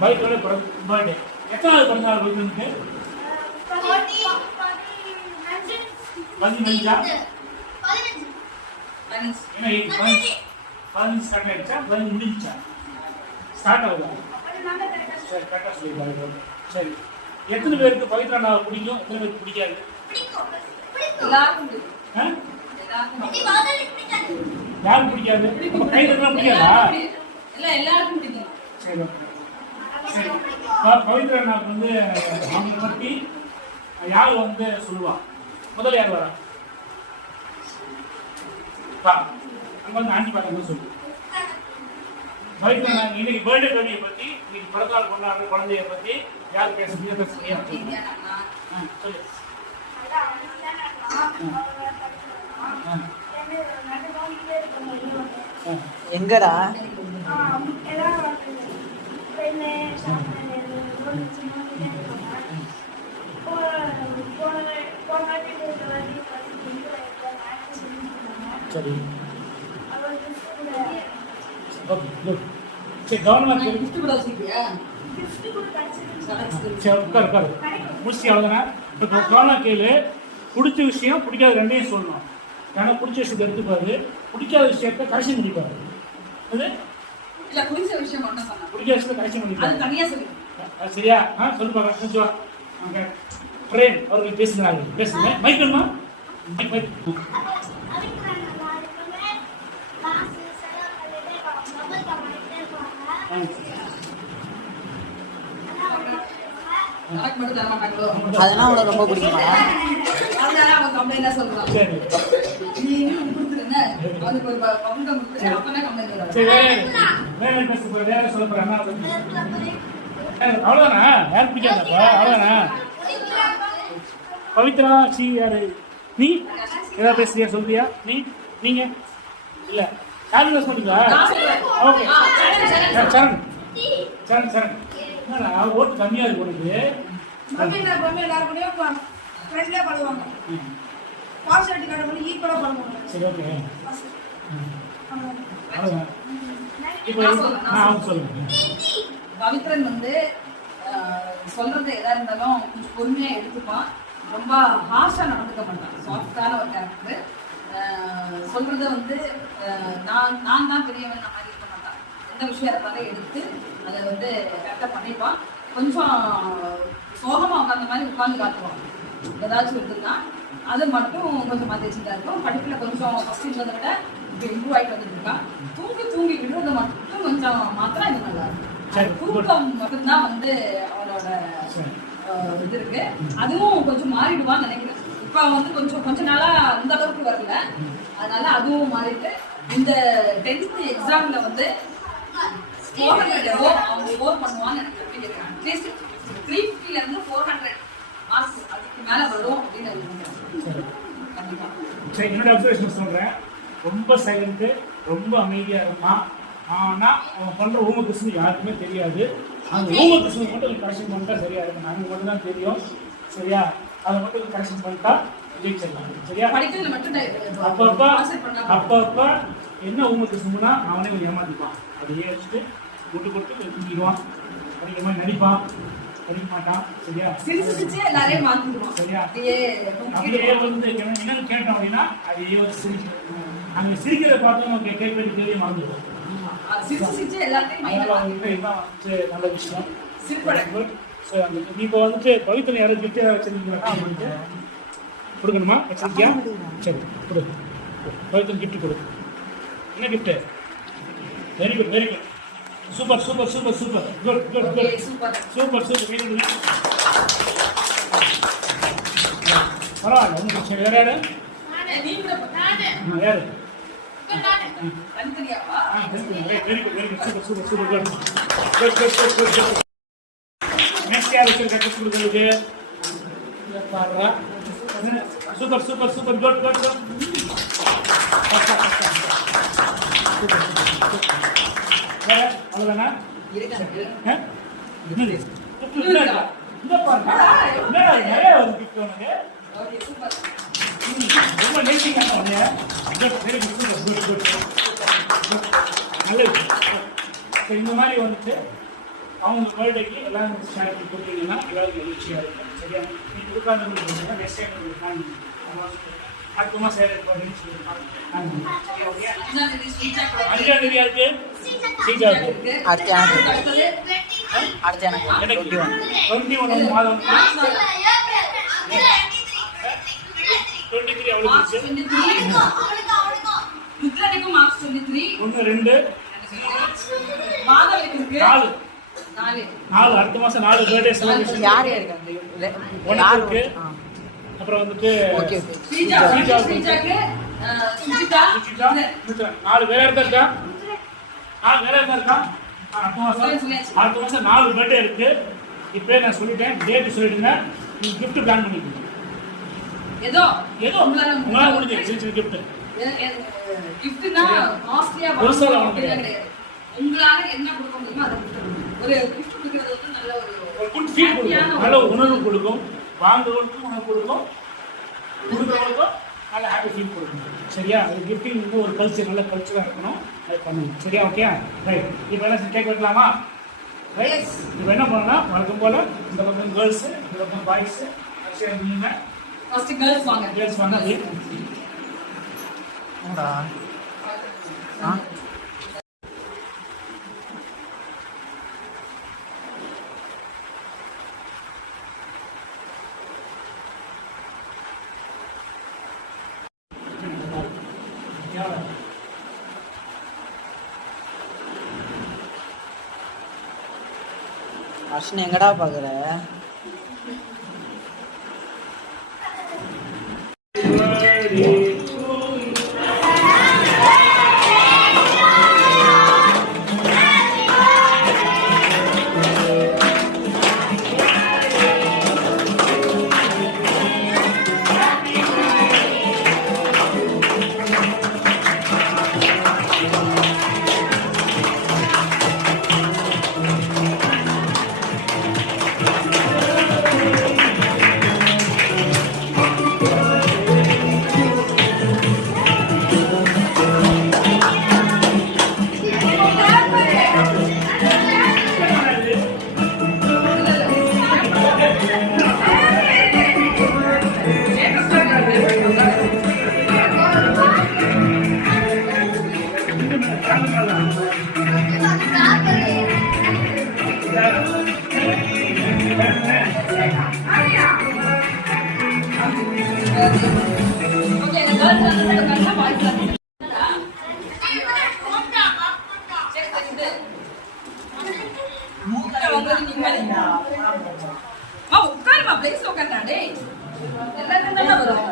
பவித்ரோட birthday. எத்தனாவது பிறந்தநாள் பவித்ரனுக்கு? 15. Start ஆயிடுச்சா? 15 முடிஞ்சிச்சா? ஸ்டார்ட் ஆகுதா? சரி, கரெக்டாக சொல்லியிருக்காரு. சரி, எத்தனை பேருக்கு பவித்ரா பிடிக்கும், எத்தனை பேருக்கு பிடிக்காது? யாருக்கு பிடிக்காது? கைதெல்லாம் பிடிக்காதா? சரி, சரி. பவித்ரா நாக்கு வந்து அவங்க பற்றி யாரு வந்து சொல்லுவா? முதல்ல யார் வரா? அங்க வந்து ஆண்டி பாக்க சொல்லு. பவித்ரா நாங்க இன்னைக்கு பர்த்டே பேபியை பத்தி, இன்னைக்கு பிறந்தநாள் கொண்டாடுற குழந்தைய பத்தி யார் பேசுறீங்க? சொல்லு. எங்கடா? சரி, சரி, கவனமா முடிச்சு அவ்வளோதானே. இப்போ கவனமா கேளு. பிடிச்ச விஷயம் பிடிக்காத ரெண்டையும் சொல்லணும். ஏன்னா பிடிச்ச விஷயத்தை எடுத்துப்பாரு, பிடிக்காத விஷயத்த கடைசி முடிப்பாரு. அது பிடிக்காத விஷயத்த கடைசி முடிப்பாரு. சரியா? சொல்லு பாக்க. கொஞ்சம் ட்ரெயின் அவர்கள் பேசுகிறாங்க. பேசுங்க. மைக்கல்மா, மைக். அதெல்லாம் உனக்கு ரொம்ப பிடிக்குமா? அவ்வளோதானா? யார் பிடிக்காதப்பா? அவ்வளோதானா? பவித்ரா சி யாரு? நீ ஏதாவது பேசுறியா? சொல்றியா? நீங்க இல்ல யாரும் பேச மாட்டீங்களா? ஓகே, சரண் சரண் சரண். என்னடா ஓட்டு கம்மியா இருக்கு உனக்கு? சரி, ஓகே. இப்போ சொல்லுங்க. பவித்ரன் வந்து சொல்றது எதா இருந்தாலும் கொஞ்சம் பொறுமையா எடுத்துப்பான். ரொம்ப ஹார்ஷா நடந்துக்க மாட்டான். சாஃப்டான ஒரு கேரக்டர். சொல்றத வந்து நான் தான் பெரியவன் மாதிரி இருக்க மாட்டான். எந்த விஷயம் இருந்தாலும் எடுத்து அதை வந்து கரெக்டாக பண்ணிப்பான். கொஞ்சம் சோகமா உட்காந்த மாதிரி உட்காந்து காட்டுவான். ஏதாச்சும் இருக்குன்னா அது மட்டும் கொஞ்சம் மாற்றி வச்சுதான் இருக்கும். படிப்புல கொஞ்சம் ஃபர்ஸ்ட் இருந்ததை விட இப்போ இம்ப்ரூவ் ஆகிட்டு வந்துட்டு இருக்கான். தூங்கி விடுறதை மட்டும் கொஞ்சம் மாத்திரம் இது நல்லா இருக்கும். தூக்கம் மட்டும்தான் வந்து அவனோட இது இருக்கு. அதுவும் கொஞ்சம் மாறிடுவான்னு நினைக்கிறேன். இப்ப வந்து கொஞ்ச நாளா அந்த அளவுக்கு வரல. அதனால அதுவும் மாறிட்டு இந்த 10th எக்ஸாம்ல வந்து அவங்க ஸ்கோர் பண்ணுவான்னு எனக்கு தெரியும். அட்லீஸ்ட் 350ல இருந்து 400 மார்க்ஸ் அதுக்கு மேல வரும் அப்படின்னு நினைக்கிறேன். கண்டிப்பா. சரி, என்னோட அப்சர்வேஷன் சொல்றேன். ரொம்ப சைலண்ட், ரொம்ப அமைதியா இருப்பான். ஆனா அவன் பண்ற ஹோம் ஒர்க் யாருக்குமே தெரியாது. அந்த ஹோம் ஒர்க் மட்டும் கரெக்ஷன் பண்ணிட்டா சரியா இருக்கும். நமக்கு மட்டும் தான் தெரியும். சரியா? அதை மட்டும் கரெக்ஷன் பண்ணிட்டா ஜெயிச்சிடலாம். சரியா? அப்பப்ப என்ன ஹோம் ஒர்க் சொன்னா அவனே கொஞ்சம் ஏமாத்திப்பான். அதையே வச்சுட்டு கொடுத்து தூங்கிடுவான். படிக்கிற மாதிரி நடிப்பான், படிக்க மாட்டான். சரியா? சரியா? அப்படியே வந்து என்னன்னு கேட்டோம் அப்படின்னா அதையே வந்து அங்க சிரிக்கிறத பார்த்தோம் கேள்வி மறந்துடுவோம். நல்ல விஷயம். இப்போ வந்துட்டு பவித்ரா யாரும் கிஃப்ட் ஏதாவது வச்சிருக்கீங்களா? கொடுக்கணுமா? வச்சிருக்கியா? சரி, கொடு. பவித்ரா கிஃப்ட் கொடு. என்ன gift? Very good, very good. Super super super super. Good good good. Super super. Very good. பரவாயில்ல, ஒன்றும் பிரச்சனை. வேற யாரு? யாரு? Very good, very good. Super super super. Good good good good good. Next யார் வச்சிருக்க கிஃப்ட் கொடுக்குறது? பாருடா. Super super super. Good good good. வேற அவ்வளோதானா? இந்த பாருங்க, நிறைய ஒரு கிஃப்ட் உனக்கு. ரொம்ப நேசிங்க. Very good, good good. நல்லது. இந்த மாதிரி வந்துட்டு அவங்க பர்த்டேக்கு எல்லாரும் ஷேர் பண்ணி கொடுத்தீங்கன்னா எல்லாருக்கும் மகிழ்ச்சியாக இருக்கும். சரியா? நீங்கள் கொடுக்காத நெக்ஸ்ட் டைம் உங்களுக்கு நான் அடுத்த மாதம் சேர போகிறேன்னு சொல்லியிருக்காங்க. அஞ்சாம் தேதி யாருக்கு? ஸ்ரீஜா இருக்கு. அடுத்த எனக்கு 21 மாதம் 23 அவளுக்கு ருத்ரனுக்கும் மார்ச் 23 1 2 மாதம் இருக்கு 4 அடுத்த மாதம் 4 பர்த்டே செலிப்ரேஷன் யார் இருக்காங்க? உனக்கு இருக்கு. அப்புறம் வந்துட்டு ஸ்ரீஜாக்கு சுஜிதா 4 வேற இடத்துல இருக்கா? 4 வேற இடத்துல இருக்கா? அடுத்த மாதம் 4 பர்த்டே இருக்கு. இப்போ நான் சொல்லிட்டேன், டேட் சொல்லிடுங்க. நீங்க கிஃப்ட் பிளான் பண்ணிக்கோங்க. ஏதோ உங்களால முடிஞ்சு சின்ன கிஃப்ட் கிஃப்ட்னா காஸ்ட்லியா கிடையாது. உங்களால என்ன கொடுக்க முடியுமோ அதை கொடுக்கணும். ஒரு கிஃப்ட் கொடுக்கிறது வந்து நல்ல ஒரு குட் ஃபீல் கொடுக்கும், நல்ல உணர்வு கொடுக்கும், வாங்குறவங்களுக்கும் உணர்வு கொடுக்கும், கொடுக்குறவங்களுக்கும் நல்ல ஹாப்பி ஃபீல் கொடுக்கும். சரியா? அது கிஃப்டிங் வந்து ஒரு கல்ச்சர், நல்ல கல்ச்சராக இருக்கணும். அது பண்ணணும். சரியா? Okay right. இப்போ எல்லாம் கேக் வைக்கலாமா? ரைட். இப்போ என்ன பண்ணணும்னா வழக்கம் போல இந்த பக்கம் கேர்ள்ஸு, இந்த பக்கம் பாய்ஸு, நீங்கள் ஃபர்ஸ்ட் கேர்ள்ஸ் வாங்க. கேர்ள்ஸ் வாங்க. என்னடா அர்ஷன் எங்கடா பாக்குற? உட்காருமா பிளேஸ் உட்கார்ந்தா டேய் எல்லாரும் தான வரும்.